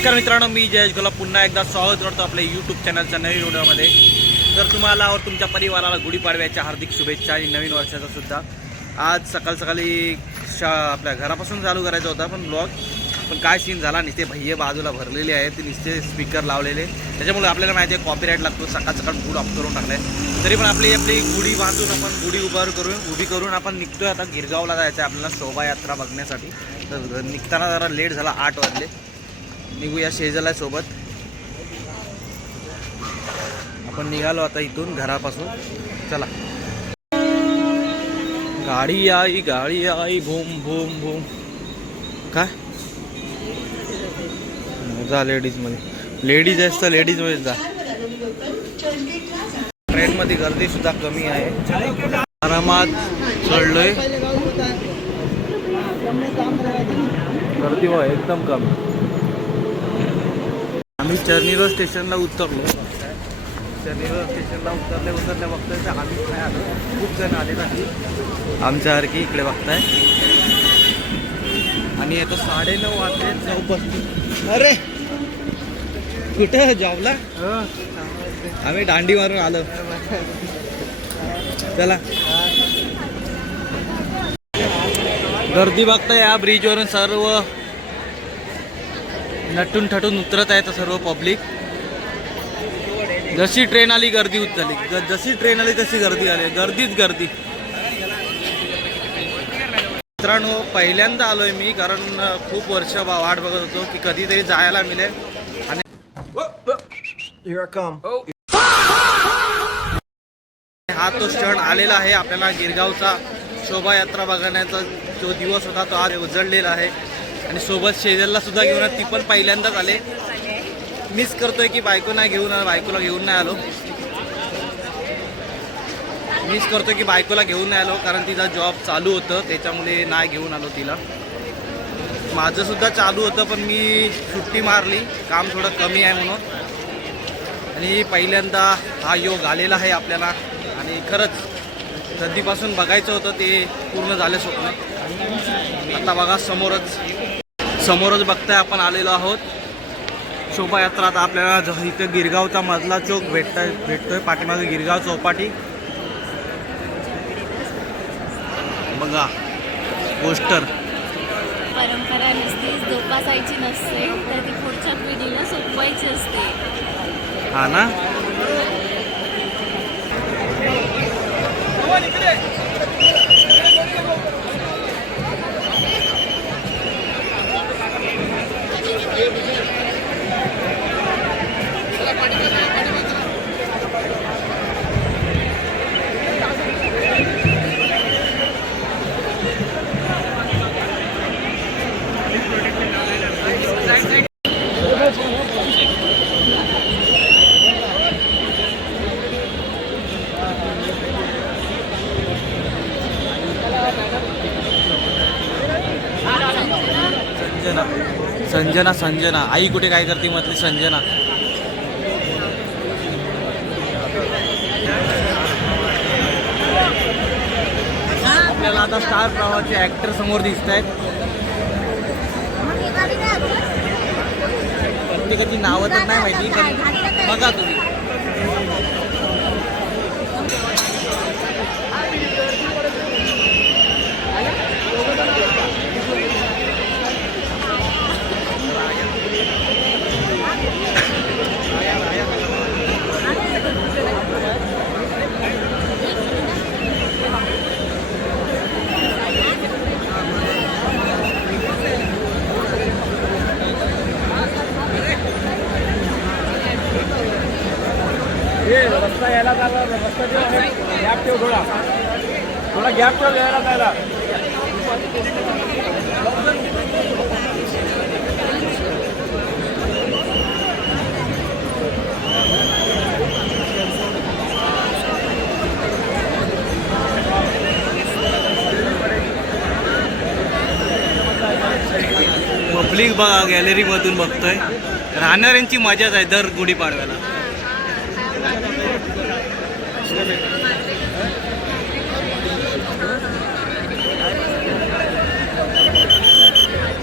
नमस्कार मित्रांनो, मी जयेश गोला पुन्हा एकदा स्वागत करतो आपल्या यूट्यूब चॅनलच्या नवीन व्हिडिओमध्ये। तर तुम्हाला और तुमच्या परिवाराला गुढीपाडव्याच्या हार्दिक शुभेच्छा आणि नवीन वर्षाचा सुद्धा। आज सकाळी आपल्या घरापासून चालू करायचा होता पण काय सीन झाला, नुसते भैये बाजूला भरलेले आहेत, ते नुसते स्पीकर लावलेले, त्याच्यामुळे आपल्याला माहिती आहे कॉपीराईट लागतो। सकाळ मूड ऑफ करून टाकलाय, तरी पण आपली गुढी बांधून आपण गुढी उभी करून आपण निघतोय। आता गिरगावला जायचं आहे आपल्याला शोभायात्रा बघण्यासाठी। तर निघताना जरा लेट झाला, 8 वाजले। निघूया शेजाला सोबत। आपण निघालो आता इथून घरापासून, चला। गाडी आई भूम भूम भूम। काय जा लेडीज मध्ये, लेडीज असतं लेडीज मध्ये जा। ट्रेन मध्ये गर्दी सुद्धा कमी आहे, आरामात चढलोय, गर्दी हो एकदम कमी। आम्ही चर्नी रोड स्टेशनला उतरलो। चर्नी रोड स्टेशनला उतरले बघतोय तर आम्हीच नाही आलो, खूप जण आले नाही आमच्यासारखी इकडे बघताय। आणि आता 9:30 वाजले, 9:35। अरे कुठे जॉबला? आम्ही दांडी मारून आलो, चला। गर्दी बघताय, या ब्रिजवरून सर्व नटून ठटून उतरत आहे सर्व पब्लिक। जशी ट्रेन आली गर्दी उतरली, जशी ट्रेन आली तशी गर्दी आली, गर्दीच गर्दी। मित्रांनो, पहिल्यांदा आलोय मी, कारण खूप वर्ष वाट बघत होतो की कधीतरी जायला मिळेल। आणि हा तो क्षण आलेला आहे आपल्याला। गिरगावचा शोभायात्रा बघण्याचा जो दिवस होता तो आज उजळलेला आहे। आणि सोबत शेजारला सुद्धा घेऊन, ती पण पहिल्यांदाच आले। मिस करतोय की बायकोला घेऊन नाही आलो, मिस करतोय की बायकोला घेऊन नाही आलो, कारण तिचा जॉब चालू होतं त्याच्यामुळे नाही घेऊन आलो तिला। माझं सुद्धा चालू होतं पण मी सुट्टी मारली, काम थोडं कमी आहे म्हणून। आणि पहिल्यांदा हा योग आलेला आहे आपल्याला, आणि खरंच कधीपासून बघायचं होतं ते पूर्ण झाले स्वप्न। आता बघा समोरच बघताय आपण आलेलो आहोत शोभायात्रा। आता आपल्याला इथं गिरगावचा मधला चौक भेटतोय, पाठीमागे गिरगाव चौपाटी बघा, पोस्टर। परंपरा नुसतीच जोपासायची नसते, तर ती पुढच्या पिढीला सोपवायची असते। हा ना। संजना आई कुठे काय करते म्हटली संजना। आपल्याला आता स्टार प्रवाहाचे ऍक्टर समोर दिसत आहेत, प्रत्येकाची नावं तर नाही माहिती पण बघा तुम्ही। रस्ता यायला जायला, रस्ता जो आहे गॅप ठेव, थोडा गॅप ठेव यायला जायला। पब्लिक बघा, गॅलरी मधून बघतोय, राहणाऱ्यांची मजाच आहे दर गुढीपाडव्याला।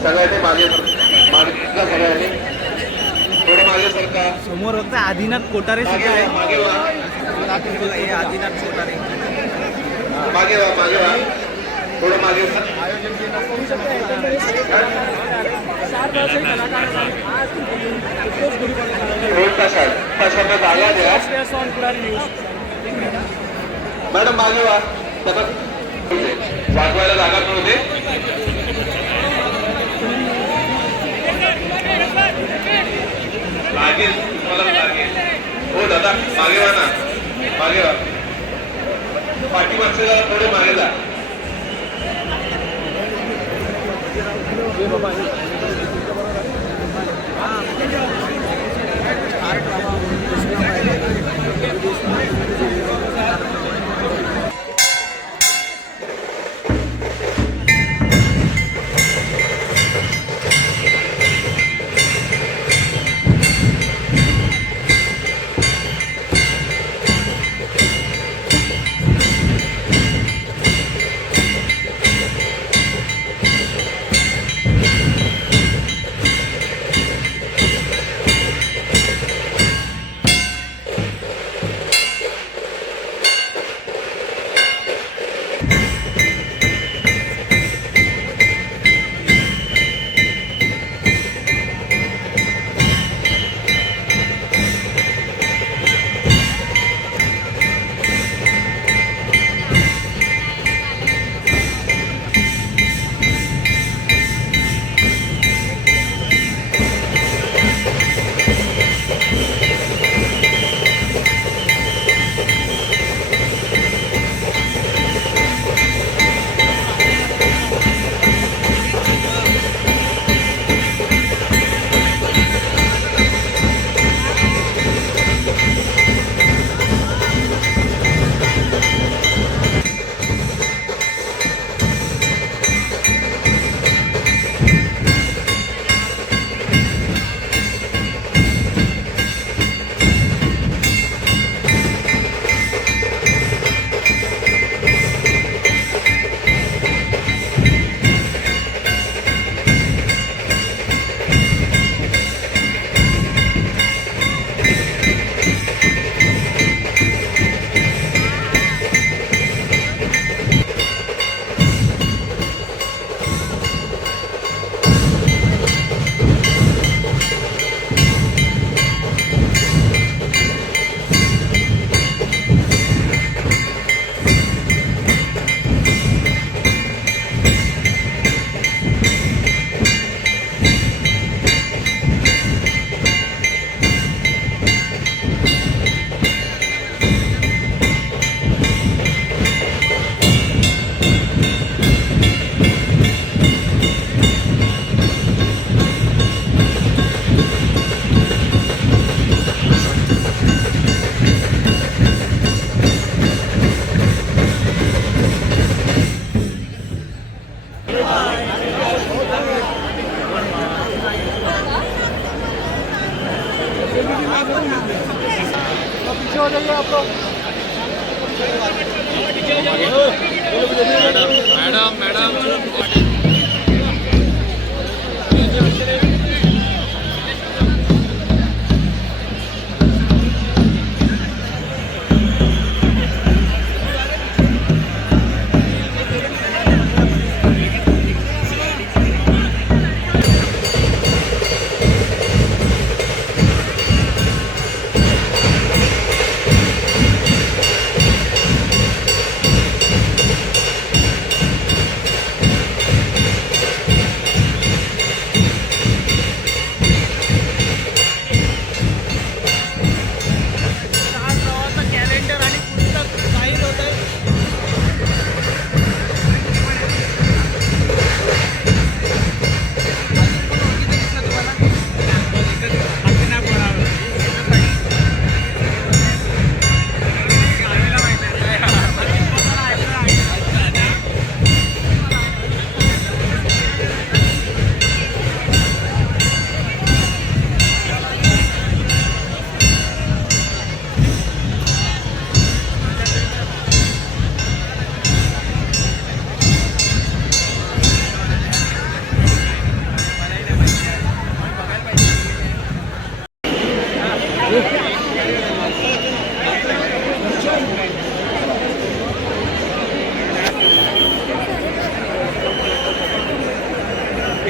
सगळ्यांनी मागे सगळ्यांनी समोर फक्त आदिनाथ कोटारे सुद्धा आहे. बघा, हे आदिनाथ कोटारे. मागे व्हा थोडं मागे व्हा. आयोजन केलं करू शकता. एकंदरीत 4 वर्षही कलाकार रोड तासाला जागा द्या. मॅडम मागे व्हा. वाजवायला जागा मिळू दे. लागेल तुम्हाला लागेल. हो दादा मागे व्हा ना. मागे व्हा. पाठी मागचे जरा थोडे मागे जा.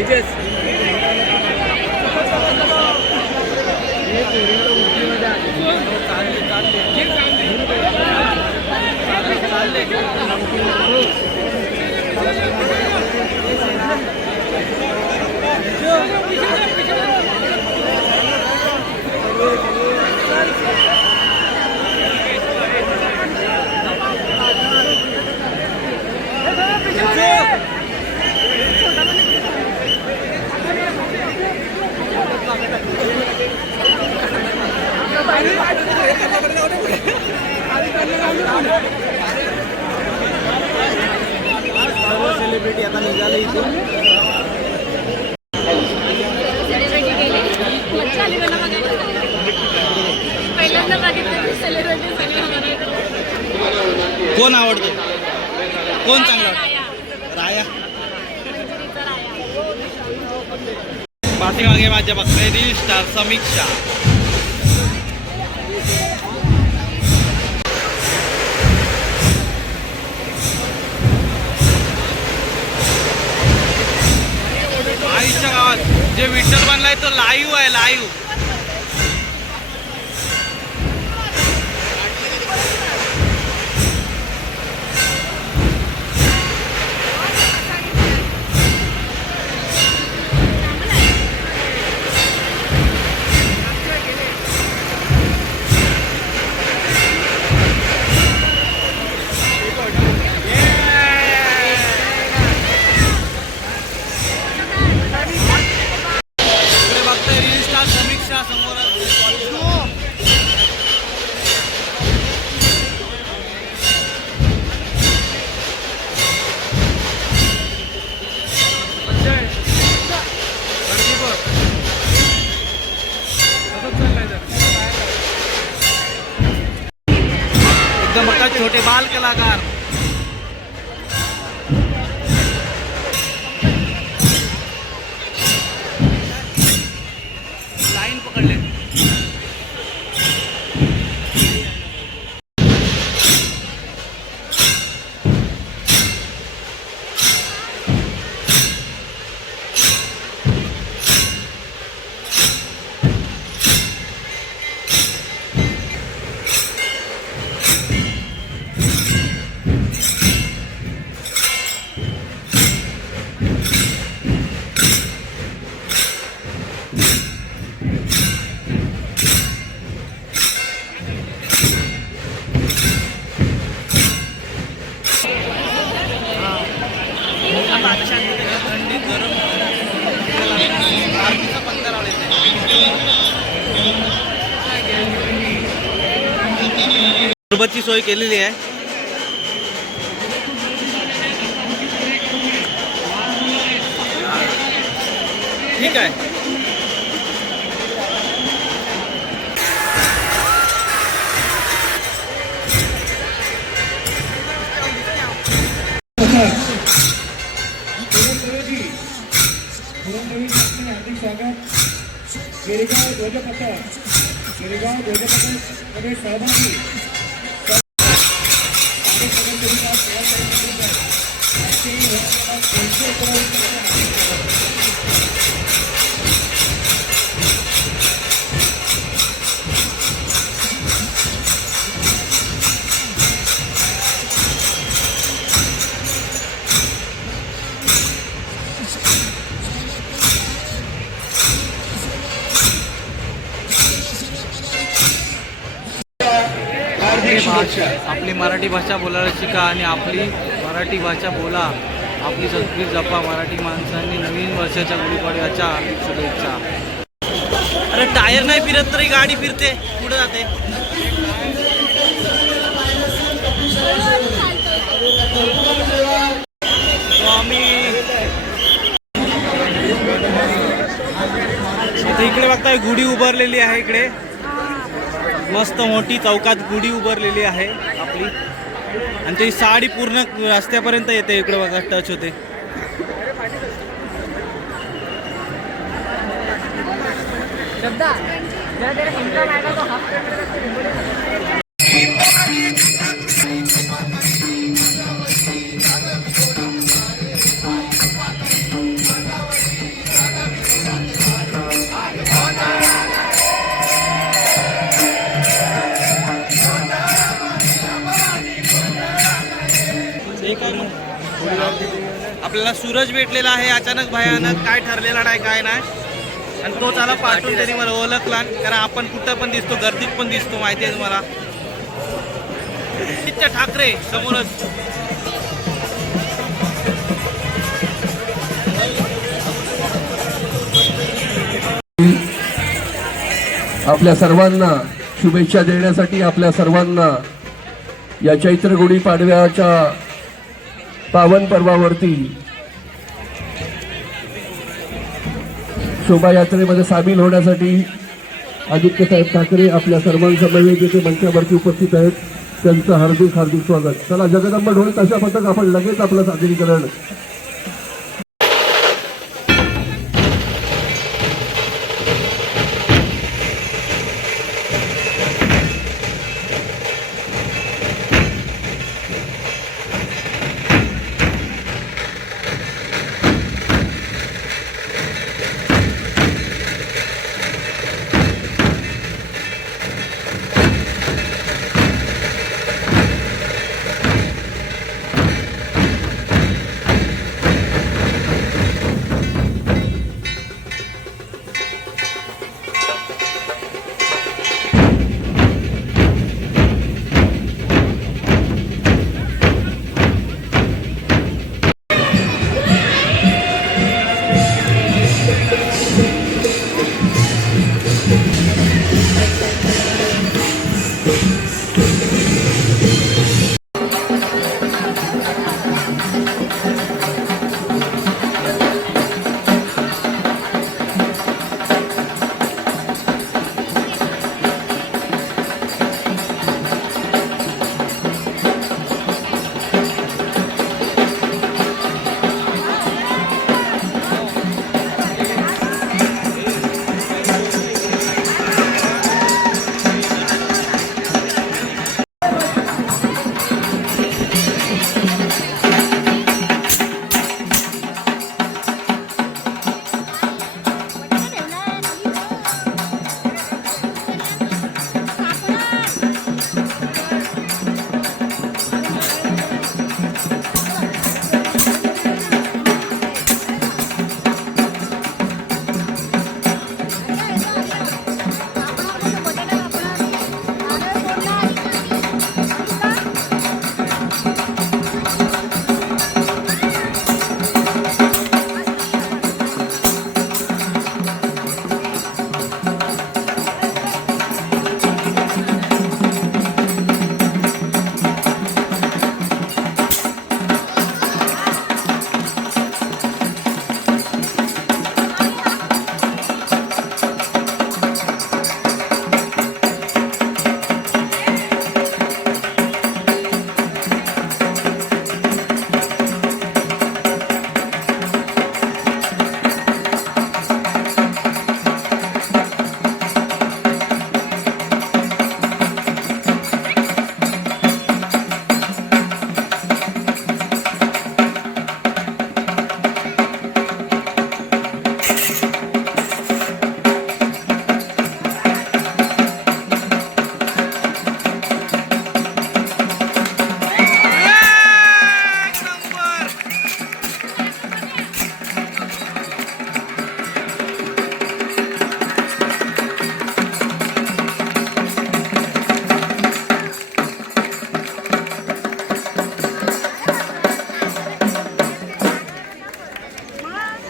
घ्यायचेच सर्व सेलिब्रिटी आता निघाले इथून. सेलिब्रिटी गेले मजा आली मला बघायला. पहिल्यांदा बघितलं सेलिब्रिटी सगळे. कोण आवडतं, कोण चांगलं वाटतं? राया. पाठीमागे माझ्या बघताय रील स्टार समीक्षा. आईच्या गावात जे विठ्ठल बनलाय तो लाईव्ह आहे, लाईव्ह. रील स्टार समीक्षा समोर. एकदम बघा छोटे बाल कलाकार. लाईन पकडले. सरबतची सोय केलेली आहे. ठीक आहे. हार्दिक स्वागत. गिरिगाव ध्वजपथक मध्ये सहभागी आपली मराठी भाषा बोलायला शिका आणि आपली मराठी भाषा बोला. आपली संस्कृती जपा. मराठी माणसांनी नवीन वर्षाच्या गुढीपाडव्याच्या हार्दिक शुभेच्छा. अरे टायर नाही फिरत तरी गाडी फिरते, पुढे जाते. इकडे बघताय गुढी उभारलेली आहे. इकडे मस्त मोठी चौकात गुढी उभारलेली आहे आपली. आणि ती साडी पूर्ण रस्त्यापर्यंत येते. इकडे बघा टच होते. आपल्याला सूरज भेटलेला आहे अचानक भयानक, काय ठरलेला नाही काय नाही, आणि तो त्याला पाठवून त्यांनी मला ओळखला, कारण आपण कुठं पण दिसतो, गर्दीत पण दिसतो, माहिती आहे तुम्हाला. आदित्य ठाकरे समोरच. आपल्या सर्वांना शुभेच्छा देण्यासाठी, आपल्या सर्वांना या चैत्र गुढी पाडव्याच्या पावन पर्वावरती शोभायात्रेमध्ये सामील होण्यासाठी आदित्य साहेब ठाकरे आपल्या सर्वांसमवेत येथे मंचावरती उपस्थित आहेत. त्यांचं हार्दिक हार्दिक स्वागत. चला जगदंबा ढोल ताशा पथक आपण लगेच आपलं सादरीकरण.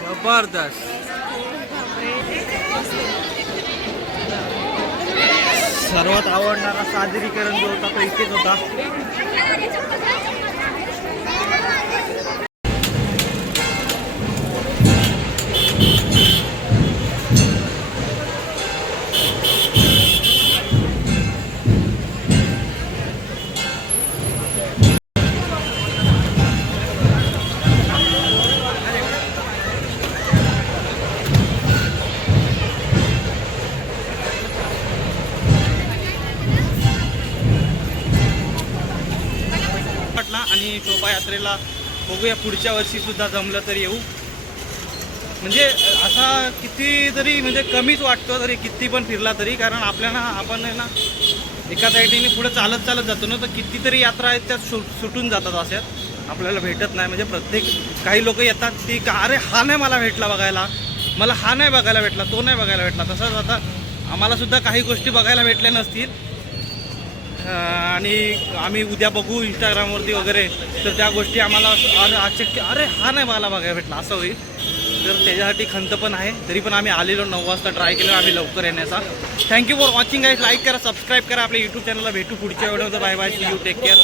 जबरदस्त. सर्वात आवडणारा सादरीकरण जो होता तो इथेच होता. आणि शोभायात्रेला बघूया पुढच्या वर्षी सुद्धा जमलं तर येऊ. म्हणजे असा किती जरी म्हणजे कमीच वाटतो तरी किती पण फिरला तरी, कारण आपल्याला आपण आहे ना एका साईडने पुढे चालत चालत जातो ना, तर कितीतरी यात्रा आहेत त्या सुटून जातात अशात. आपल्याला भेटत नाही. म्हणजे प्रत्येक काही लोक येतात ती का अरे हा नाही मला भेटला बघायला, मला हा नाही बघायला भेटला, तो नाही बघायला भेटला. तसंच आता आम्हालासुद्धा काही गोष्टी बघायला भेटल्या नसतील आणि आम्ही उद्या बघू इंस्टाग्रामवरती वगैरे, तर त्या गोष्टी आम्हाला अरे हा नाही मला बघायला भेटला असं होईल. तर त्याच्यासाठी खंत पण आहे. तरी पण आम्ही आलेलो 9 वाजता ट्राय केलं आम्ही लवकर येण्याचा. Thank you for watching guys. Like करा, सबस्क्राईब करा आपल्या यूट्यूब चॅनलला. भेटू पुढच्या व्हिडिओचं. Bye bye, see you, take care.